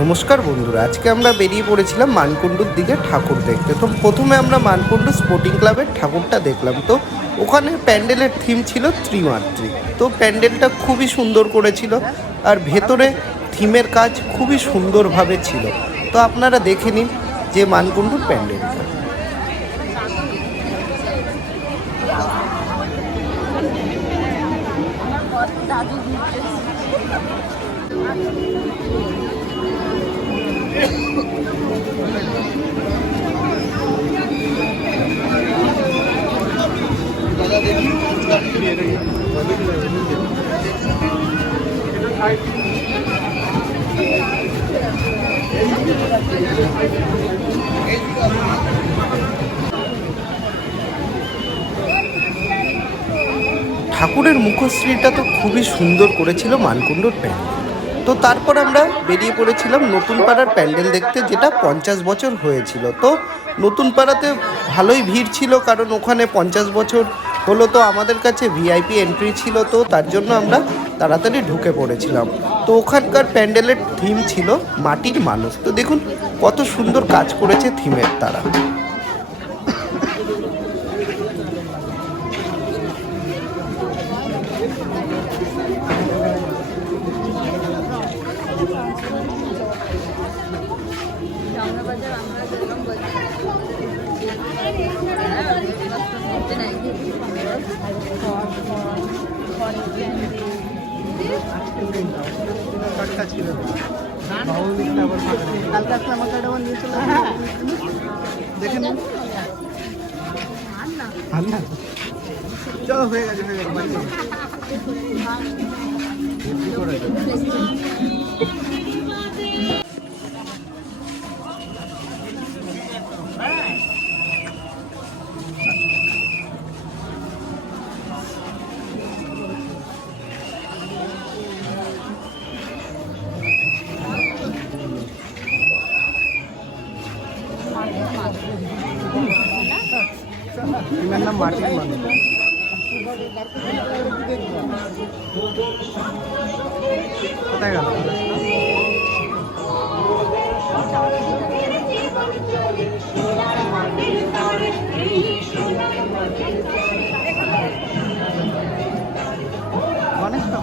নমস্কার বন্ধুরা, আজকে আমরা বেরিয়ে পড়েছিলাম মানকুণ্ডুর দিকে ঠাকুর দেখতে। তো প্রথমে আমরা মানকুণ্ডু স্পোর্টিং ক্লাবের ঠাকুরটা দেখলাম। তো ওখানে প্যান্ডেলের থিম ছিল ত্রিমাত্রিক। তো প্যান্ডেলটা খুবই সুন্দর করেছিল আর ভেতরে থিমের কাজ খুবই সুন্দরভাবে ছিল। তো আপনারা দেখে নিন যে মানকুণ্ডুর প্যান্ডেলটা। ঠাকুরের মুখশ্রীটা তো খুবই সুন্দর করেছিল মানকুণ্ডুর প্যান্ডেল। তো তারপর আমরা বেরিয়ে পড়েছিলাম নতুন পাড়ার প্যান্ডেল দেখতে, যেটা 50 বছর হয়েছিল। তো নতুন পাড়াতে ভালোই ভিড় ছিল, কারণ ওখানে 50 বছর হলো। তো আমাদের কাছে ভিআইপি এন্ট্রি ছিল, তো তার জন্য আমরা তাড়াতাড়ি ঢুকে পড়েছিলাম। তো ওখানকার প্যান্ডেলের থিম ছিল মাটির মানুষ। তো দেখুন কত সুন্দর কাজ করেছে থিমের তারা। চলো হয়ে গেছে নাম মাটির মানুষ। কোথায় গেল? গণেশ তো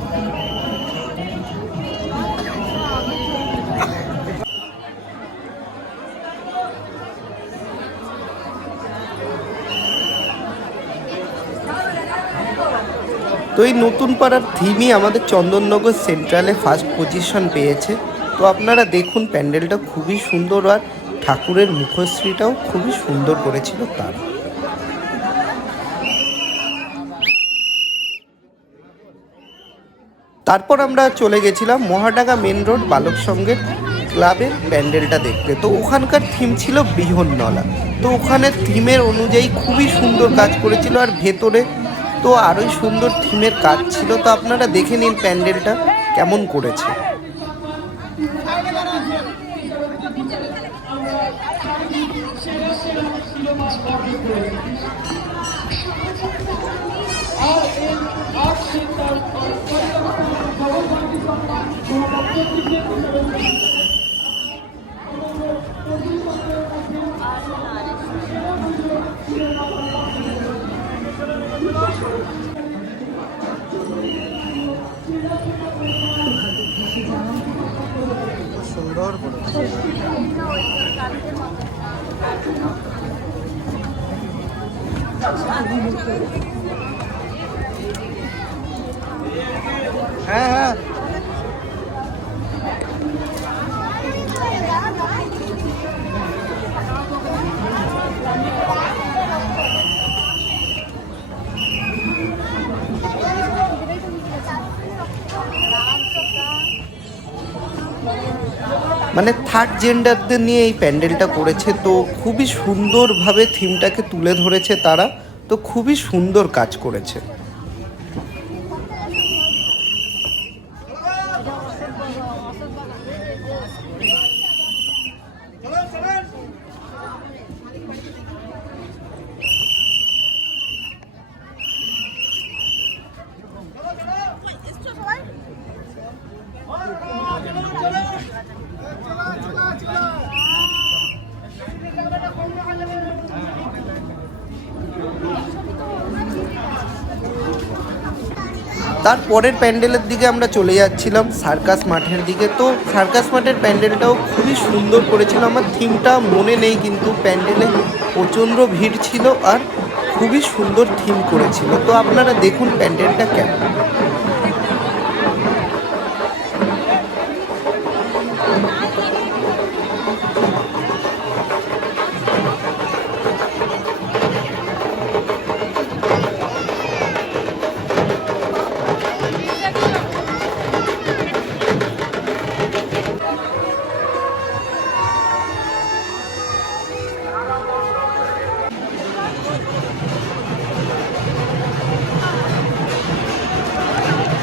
তো এই নতুন পাড়ার থিমই আমাদের চন্দননগর সেন্ট্রালে ফার্স্ট পজিশন পেয়েছে। তো আপনারা দেখুন প্যান্ডেলটা খুবই সুন্দর আর ঠাকুরের মুখশ্রীটাও খুবই সুন্দর করেছিল তারা। তারপর আমরা চলে গেছিলাম মহাডাঙ্গা মেন রোড বালক সংঘের ক্লাবের প্যান্ডেলটা দেখতে। তো ওখানকার থিম ছিল বৃহন্নলা। তো ওখানে থিমের অনুযায়ী খুবই সুন্দর কাজ করেছিল আর ভেতরে তো আরোই সুন্দর থিমের কাজ ছিল। তো আপনারা দেখে নিন প্যান্ডেলটা কেমন করেছে। সুন্দর করেছে। হ্যাঁ হ্যাঁ মানে থার্ড জেন্ডারদের নিয়ে এই প্যান্ডেলটা করেছে। তো খুবই সুন্দরভাবে থিমটাকে তুলে ধরেছে তারা। তো খুবই সুন্দর কাজ করেছে। তার পরের প্যান্ডেলের দিকে আমরা চলে যাচ্ছিলাম সার্কাস মাঠের দিকে। তো সার্কাস মাঠের প্যান্ডেলটাও খুবই সুন্দর করেছিল। আমার থিমটা মনে নেই, কিন্তু প্যান্ডেলে প্রচণ্ড ভিড় ছিল আর খুবই সুন্দর থিম করেছিল। তো আপনারা দেখুন প্যান্ডেলটা কেমন।